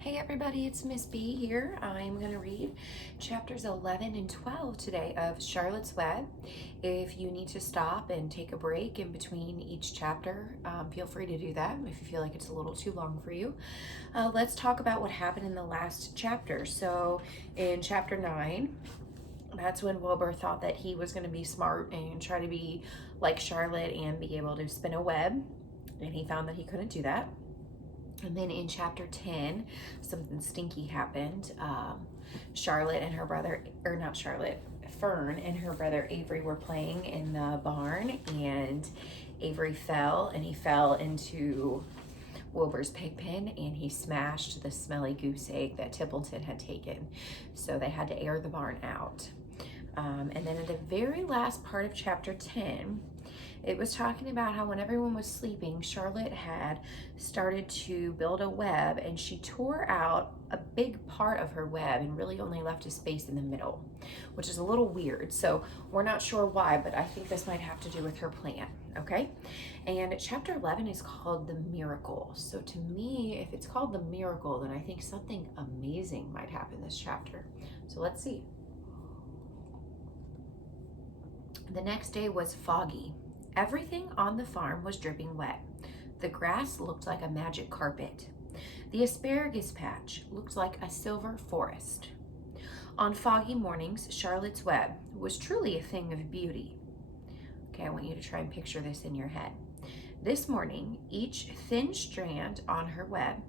Hey everybody, it's Miss B here. I'm going to read chapters 11 and 12 today of Charlotte's Web. If you need to stop and take a break in between each chapter, feel free to do that if you feel like it's a little too long for you. Let's talk about what happened in the last chapter. So in chapter 9, that's when Wilbur thought that he was going to be smart and try to be like Charlotte and be able to spin a web, and he found that he couldn't do that. And then in chapter 10, something stinky happened. Charlotte and her brother, or not Charlotte, Fern and her brother Avery were playing in the barn, and Avery fell, and he fell into Wilbur's pig pen, and he smashed the smelly goose egg that Templeton had taken. So they had to air the barn out. And then at the very last part of chapter 10, it was talking about how when everyone was sleeping, Charlotte had started to build a web, and she tore out a big part of her web and really only left a space in the middle, which is a little weird. So we're not sure why, but I think this might have to do with her plan, okay? And chapter 11 is called The Miracle. So to me, if it's called The Miracle, then I think something amazing might happen this chapter. So let's see. The next day was foggy. Everything on the farm was dripping wet. The grass looked like a magic carpet. The asparagus patch looked like a silver forest. On foggy mornings, Charlotte's Web was truly a thing of beauty. Okay, I want you to try and picture this in your head. This morning, each thin strand on her web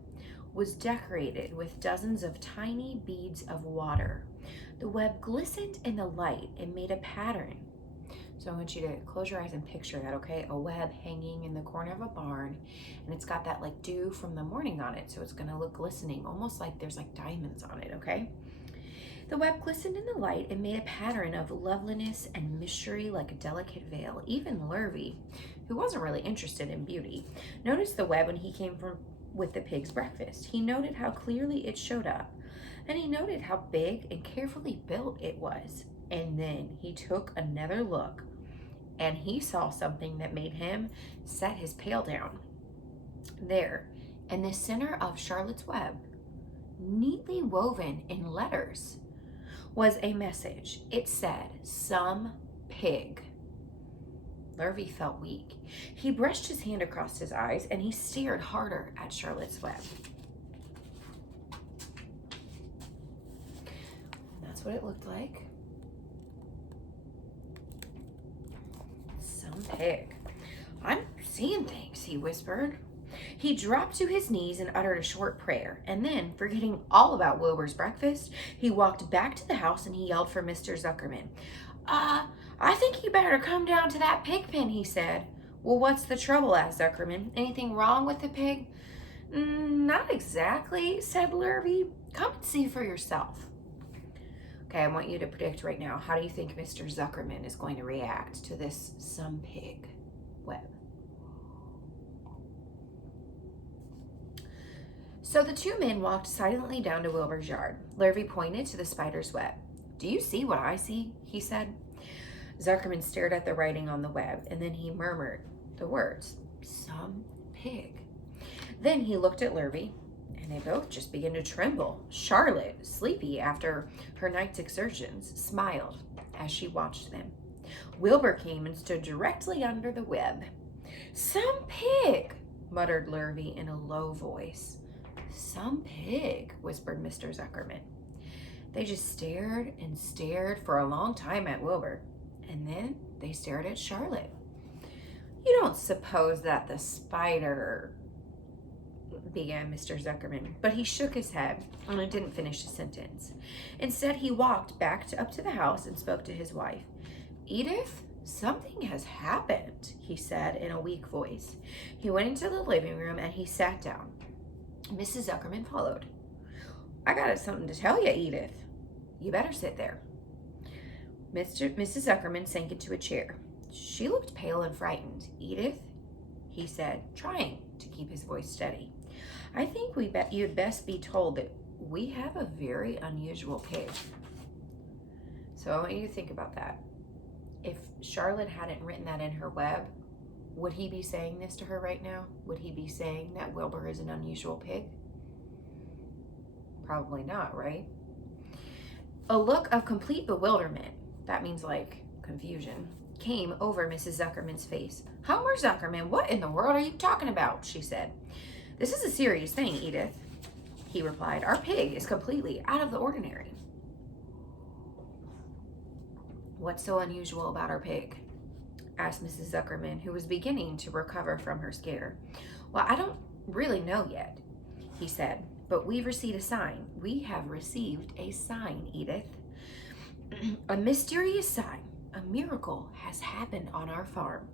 was decorated with dozens of tiny beads of water. The web glistened in the light and made a pattern. So I want you to close your eyes and picture that, okay? A web hanging in the corner of a barn, and it's got that like dew from the morning on it, so it's gonna look glistening, almost like there's like diamonds on it, okay? The web glistened in the light and made a pattern of loveliness and mystery like a delicate veil. Even Lurvy, who wasn't really interested in beauty, noticed the web when he came from with the pig's breakfast. He noted how clearly it showed up, and he noted how big and carefully built it was. And then he took another look, and he saw something that made him set his pail down. There, in the center of Charlotte's Web, neatly woven in letters, was a message. It said, "Some pig." Lurvy felt weak. He brushed his hand across his eyes, and he stared harder at Charlotte's Web. That's what it looked like. Some pig. "I'm seeing things," he whispered. He dropped to his knees and uttered a short prayer, and then, forgetting all about Wilbur's breakfast, he walked back to the house and he yelled for Mr. Zuckerman. I think you better come down to that pig pen," he said. "Well, what's the trouble?" asked Zuckerman. "Anything wrong with the pig?" Not exactly," said Lurvy. "Come and see for yourself." Okay, I want you to predict right now, how do you think Mr. Zuckerman is going to react to this some pig web? So the two men walked silently down to Wilbur's yard. Lurvy pointed to the spider's web. "Do you see what I see?" he said. Zuckerman stared at the writing on the web, and then he murmured the words, "Some pig." Then he looked at Lurvy, and they both just began to tremble. Charlotte, sleepy after her night's exertions, smiled as she watched them. Wilbur came and stood directly under the web. "Some pig," muttered Lurvy in a low voice. "Some pig," whispered Mr. Zuckerman. They just stared and stared for a long time at Wilbur, and then they stared at Charlotte. "You don't suppose that the spider," began Mr. Zuckerman, but he shook his head and didn't finish the sentence. Instead, he walked back up to the house and spoke to his wife. "Edith, something has happened," he said in a weak voice. He went into the living room and he sat down. Mrs. Zuckerman followed. "I got something to tell you, Edith." "You better sit there." Mrs. Zuckerman sank into a chair. She looked pale and frightened. "Edith," he said, trying to keep his voice steady, "I think you'd best be told that we have a very unusual pig." So I want you to think about that. If Charlotte hadn't written that in her web, would he be saying this to her right now? Would he be saying that Wilbur is an unusual pig? Probably not, right? A look of complete bewilderment, that means like confusion, came over Mrs. Zuckerman's face. Homer Zuckerman, what in the world are you talking about? She said. This is a serious thing, Edith, he replied. Our pig is completely out of the ordinary. What's so unusual about our pig? Asked Mrs. Zuckerman, who was beginning to recover from her scare. Well, I don't really know yet, he said, but we've received a sign. We have received a sign, Edith. A mysterious sign. A miracle has happened on our farm.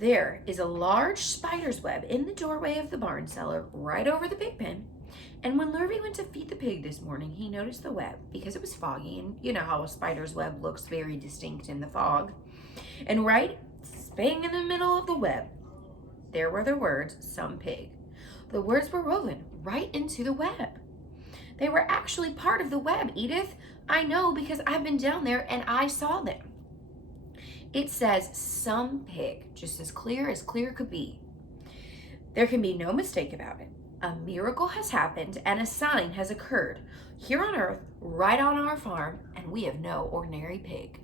There is a large spider's web in the doorway of the barn cellar right over the pig pen. And when Lurvy went to feed the pig this morning, he noticed the web because it was foggy, and you know how a spider's web looks very distinct in the fog. And right bang in the middle of the web, there were the words, some pig. The words were woven right into the web. They were actually part of the web, Edith. I know because I've been down there and I saw them. It says some pig, just as clear could be. There can be no mistake about it. A miracle has happened and a sign has occurred here on earth, right on our farm, and we have no ordinary pig.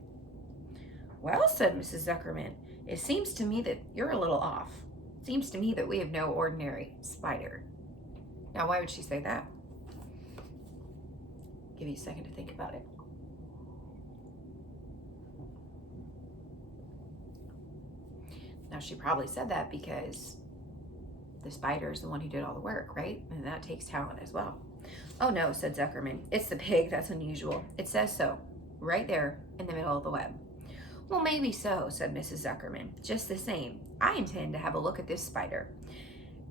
Well, said Mrs. Zuckerman, it seems to me that you're a little off. It seems to me that we have no ordinary spider. Now, why would she say that? Give you a second to think about it. Now, she probably said that because the spider is the one who did all the work, right? And that takes talent as well. Oh no, said Zuckerman. It's the pig that's unusual. It says so, right there in the middle of the web. Well, maybe so, said Mrs. Zuckerman. Just the same, I intend to have a look at this spider.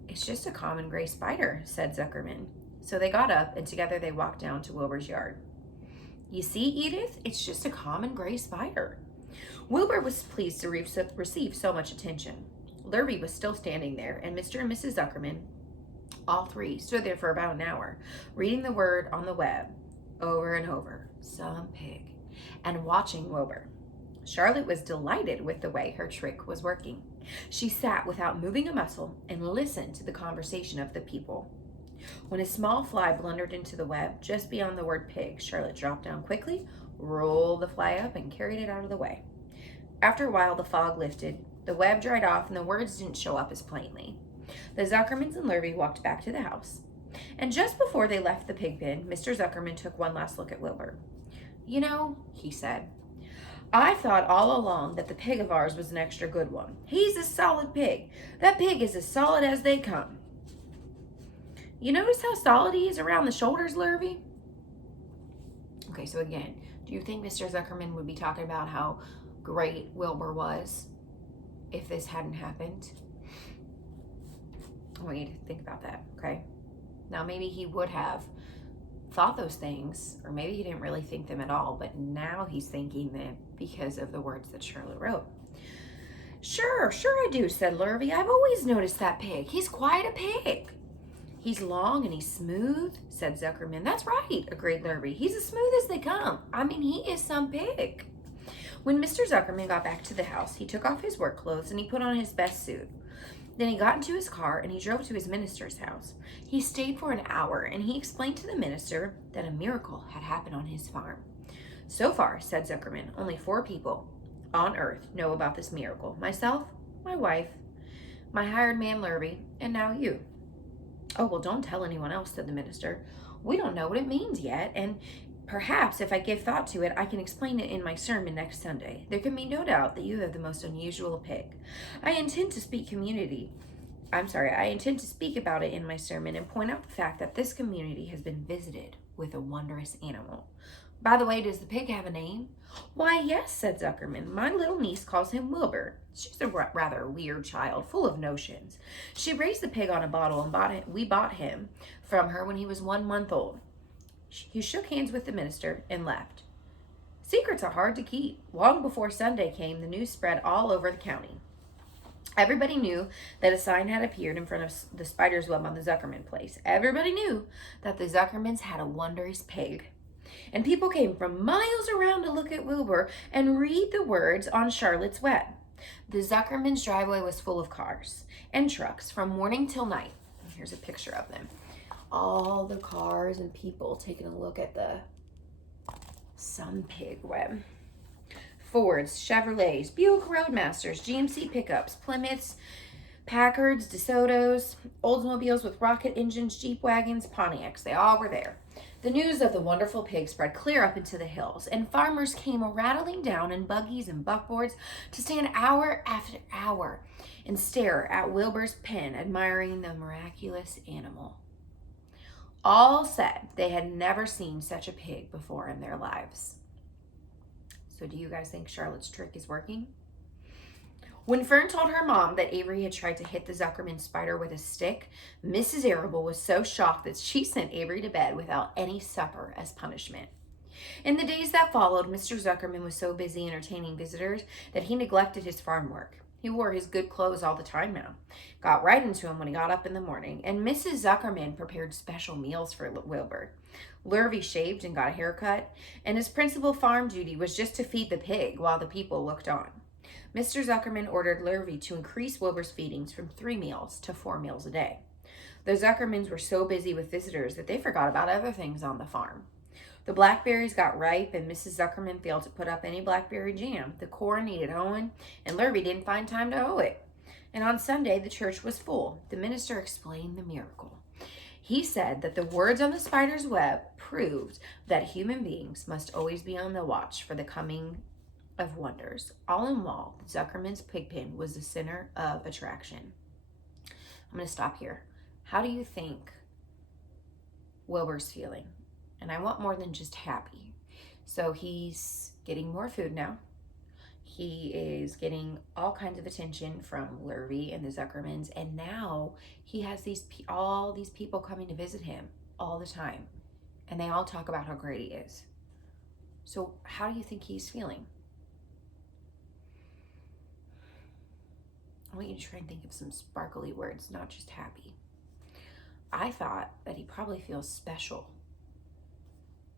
It's just a common gray spider, said Zuckerman. So they got up and together they walked down to Wilbur's yard. You see, Edith, it's just a common gray spider. Wilbur was pleased to receive so much attention. Lurvy was still standing there, and Mr. and Mrs. Zuckerman, all three, stood there for about an hour, reading the word on the web over and over, some pig, and watching Wilbur. Charlotte was delighted with the way her trick was working. She sat without moving a muscle and listened to the conversation of the people. When a small fly blundered into the web just beyond the word pig, Charlotte dropped down quickly, rolled the fly up, and carried it out of the way. After a while, the fog lifted, the web dried off, and the words didn't show up as plainly. The Zuckermans and Lurvy walked back to the house. And just before they left the pig pen, Mr. Zuckerman took one last look at Wilbur. You know, he said, I thought all along that the pig of ours was an extra good one. He's a solid pig. That pig is as solid as they come. You notice how solid he is around the shoulders, Lurvy? Okay, so again, do you think Mr. Zuckerman would be talking about how great Wilbur was if this hadn't happened? I want you to think about that, okay? Now, maybe he would have thought those things, or maybe he didn't really think them at all, but now he's thinking them because of the words that Charlotte wrote. Sure I do, said Lurvy. I've always noticed that pig. He's quite a pig. He's long and he's smooth, said Zuckerman. That's right, agreed Lurvy. He's as smooth as they come. I mean, he is some pig. When Mr. Zuckerman got back to the house, he took off his work clothes and he put on his best suit. Then he got into his car and he drove to his minister's house. He stayed for an hour and he explained to the minister that a miracle had happened on his farm. So far, said Zuckerman, only 4 people on earth know about this miracle. Myself, my wife, my hired man Lurvy, and now you. Oh, well, don't tell anyone else, said the minister. We don't know what it means yet, and perhaps if I give thought to it, I can explain it in my sermon next Sunday. There can be no doubt that you have the most unusual pig. I intend to speak about it in my sermon and point out the fact that this community has been visited with a wondrous animal. By the way, does the pig have a name? Why, yes, said Zuckerman. My little niece calls him Wilbur. She's a rather weird child, full of notions. She raised the pig on a bottle and we bought him from her when he was 1 month old. He shook hands with the minister and left. Secrets are hard to keep. Long before Sunday came, the news spread all over the county. Everybody knew that a sign had appeared in front of the spider's web on the Zuckerman place. Everybody knew that the Zuckermans had a wondrous pig. And people came from miles around to look at Wilbur and read the words on Charlotte's web. The Zuckerman's driveway was full of cars and trucks from morning till night. Here's a picture of them. all the cars and people taking a look at the Some Pig web. Fords, Chevrolets, Buick Roadmasters, GMC pickups, Plymouths, Packards, DeSotos, Oldsmobiles with rocket engines, Jeep wagons, Pontiacs. They all were there. The news of the wonderful pig spread clear up into the hills, and farmers came rattling down in buggies and buckboards to stand hour after hour and stare at Wilbur's pen, admiring the miraculous animal. All said they had never seen such a pig before in their lives. So do you guys think Charlotte's trick is working? When Fern told her mom that Avery had tried to hit the Zuckerman spider with a stick, Mrs. Arable was so shocked that she sent Avery to bed without any supper as punishment. In the days that followed, Mr. Zuckerman was so busy entertaining visitors that he neglected his farm work. He wore his good clothes all the time now, got right into them when he got up in the morning, and Mrs. Zuckerman prepared special meals for Wilbur. Lurvy shaved and got a haircut, and his principal farm duty was just to feed the pig while the people looked on. Mr. Zuckerman ordered Lurvy to increase Wilbur's feedings from 3 meals to 4 meals a day. The Zuckermans were so busy with visitors that they forgot about other things on the farm. The blackberries got ripe, and Mrs. Zuckerman failed to put up any blackberry jam. The corn needed hoeing, and Lurvy didn't find time to hoe it. And on Sunday, the church was full. The minister explained the miracle. He said that the words on the spider's web proved that human beings must always be on the watch for the coming of wonders. All in all, Zuckerman's pig pen was the center of attraction. I'm going to stop here. How do you think Wilbur's feeling? And I want more than just happy. So he's getting more food now. He is getting all kinds of attention from Lurvy and the Zuckermans, and now he has all these people coming to visit him all the time, and they all talk about how great he is. So how do you think he's feeling? I want you to try and think of some sparkly words, not just happy. I thought that he probably feels special.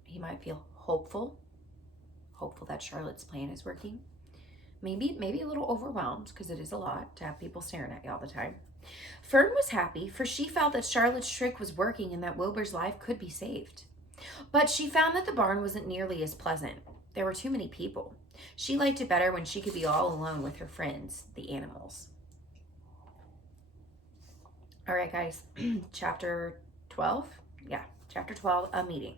He might feel hopeful that Charlotte's plan is working. Maybe a little overwhelmed, because it is a lot to have people staring at you all the time. Fern was happy, for she felt that Charlotte's trick was working and that Wilbur's life could be saved. But she found that the barn wasn't nearly as pleasant. There were too many people. She liked it better when she could be all alone with her friends, the animals. All right, guys, chapter 12. Yeah, chapter 12, a meeting.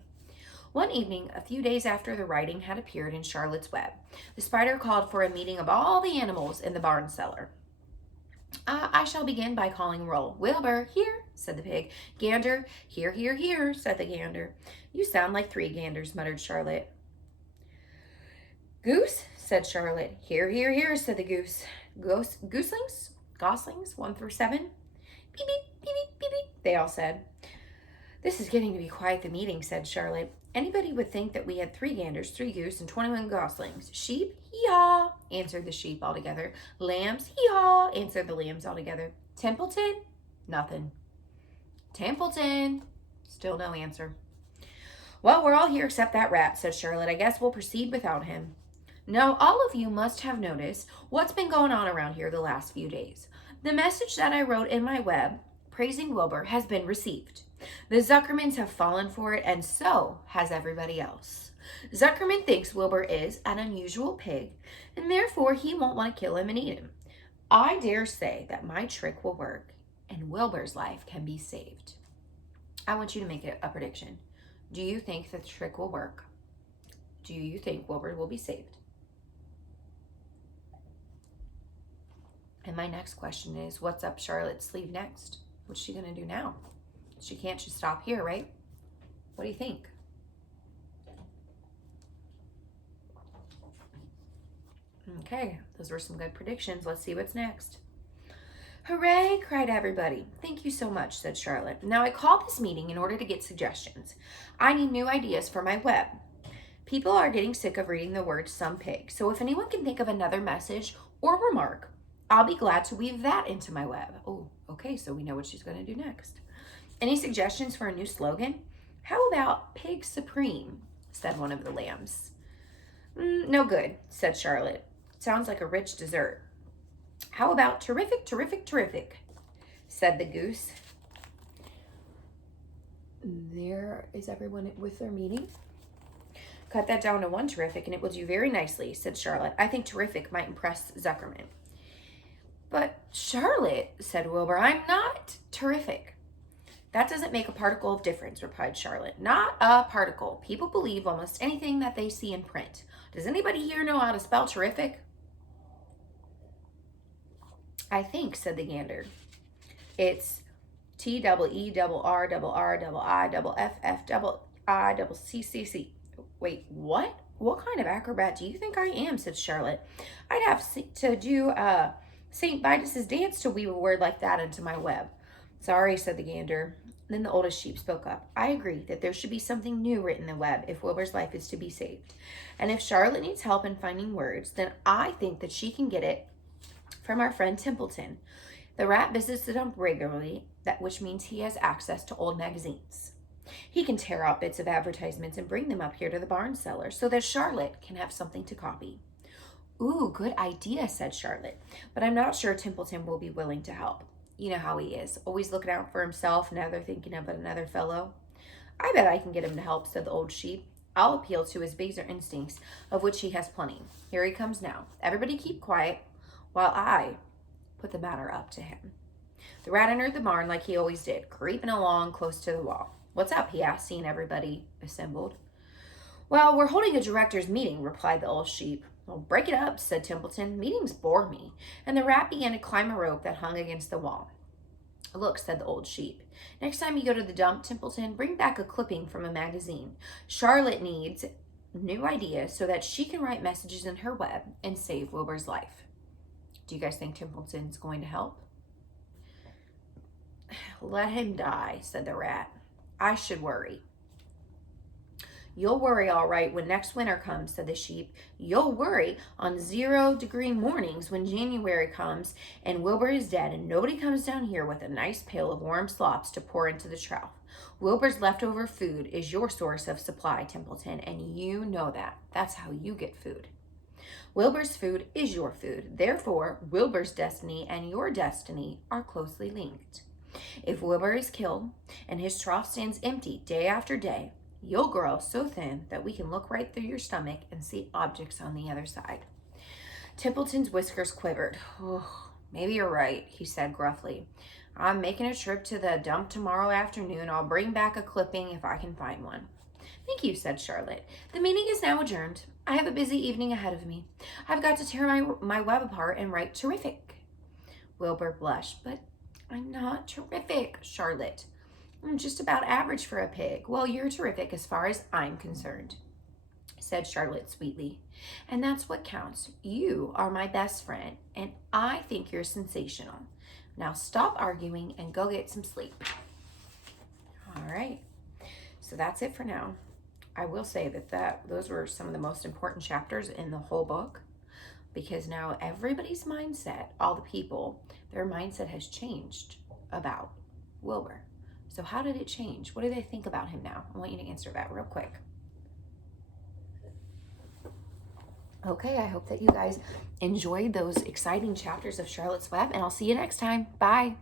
One evening, a few days after the writing had appeared in Charlotte's web, the spider called for a meeting of all the animals in the barn cellar. I shall begin by calling roll. Wilbur, here, said the pig. Gander, here, here, here, said the gander. You sound like 3 ganders, muttered Charlotte. Goose, said Charlotte. Here, here, here, said the goose. Goslings, 1 through 7. Beep, beep, beep, beep, beep, beep, they all said. This is getting to be quite the meeting, said Charlotte. Anybody would think that we had 3 ganders, 3 goose, and 21 goslings. Sheep, hee-haw, answered the sheep altogether. Lambs, hee-haw, answered the lambs altogether. Templeton, nothing. Templeton, still no answer. Well, we're all here except that rat, said Charlotte. I guess we'll proceed without him. Now, all of you must have noticed what's been going on around here the last few days. The message that I wrote in my web, praising Wilbur, has been received. The Zuckermans have fallen for it, and so has everybody else. Zuckerman thinks Wilbur is an unusual pig, and therefore he won't want to kill him and eat him. I dare say that my trick will work, and Wilbur's life can be saved. I want you to make a prediction. Do you think the trick will work? Do you think Wilbur will be saved? And my next question is, what's up Charlotte's sleeve next? What's she going to do now? She can't just stop here, right? What do you think? Okay, those were some good predictions. Let's see what's next. Hooray, cried everybody. Thank you so much, said Charlotte. Now I called this meeting in order to get suggestions. I need new ideas for my web. People are getting sick of reading the word some pig, so if anyone can think of another message or remark, I'll be glad to weave that into my web. Oh, okay, so we know what she's going to do next. Any suggestions for a new slogan? How about Pig Supreme, said one of the lambs. No good, said Charlotte. Sounds like a rich dessert. How about terrific, terrific, terrific, said the goose. There is everyone with their meeting. Cut that down to one terrific and it will do very nicely, said Charlotte. I think terrific might impress Zuckerman. But Charlotte, said Wilbur, I'm not terrific. That doesn't make a particle of difference, replied Charlotte. Not a particle. People believe almost anything that they see in print. Does anybody here know how to spell terrific? I think, said the gander. It's T-E-R-R-I-I-F-F-I-C-C-C. Wait, what? What kind of acrobat do you think I am, said Charlotte. I'd have to do St. Vitus's dance to weave a word like that into my web. Sorry, said the gander. Then the oldest sheep spoke up. I agree that there should be something new written in the web if Wilbur's life is to be saved. And if Charlotte needs help in finding words, then I think that she can get it from our friend Templeton. The rat visits the dump regularly, which means he has access to old magazines. He can tear out bits of advertisements and bring them up here to the barn cellar so that Charlotte can have something to copy. Ooh, good idea, said Charlotte. But I'm not sure Templeton will be willing to help. You know how he is, always looking out for himself, never thinking of another fellow. I bet I can get him to help, said the old sheep. I'll appeal to his baser instincts, of which he has plenty. Here he comes now. Everybody keep quiet while I put the matter up to him. The rat entered the barn like he always did, creeping along close to the wall. What's up? He asked, seeing everybody assembled. Well, we're holding a director's meeting, replied the old sheep. Well, break it up, said Templeton. Meetings bore me. And the rat began to climb a rope that hung against the wall. Look, said the old sheep. Next time you go to the dump, Templeton, bring back a clipping from a magazine. Charlotte needs new ideas so that she can write messages in her web and save Wilbur's life. Do you guys think Templeton's going to help? Let him die, said the rat. I should worry. You'll worry all right when next winter comes, said the sheep. You'll worry on 0-degree mornings when January comes and Wilbur is dead and nobody comes down here with a nice pail of warm slops to pour into the trough. Wilbur's leftover food is your source of supply, Templeton, and you know that. That's how you get food. Wilbur's food is your food. Therefore, Wilbur's destiny and your destiny are closely linked. If Wilbur is killed and his trough stands empty day after day, you'll grow so thin that we can look right through your stomach and see objects on the other side. Templeton's whiskers quivered. Oh, maybe you're right, he said gruffly. I'm making a trip to the dump tomorrow afternoon. I'll bring back a clipping if I can find one. Thank you, said Charlotte. The meeting is now adjourned. I have a busy evening ahead of me. I've got to tear my web apart and write terrific. Wilbur blushed, but I'm not terrific, Charlotte. I'm just about average for a pig. Well, you're terrific as far as I'm concerned, said Charlotte sweetly. And that's what counts. You are my best friend, and I think you're sensational. Now stop arguing and go get some sleep. All right. So that's it for now. I will say that those were some of the most important chapters in the whole book, because now everybody's mindset, all the people, their mindset has changed about Wilbur. So how did it change? What do they think about him now? I want you to answer that real quick. Okay, I hope that you guys enjoyed those exciting chapters of Charlotte's Web, and I'll see you next time. Bye.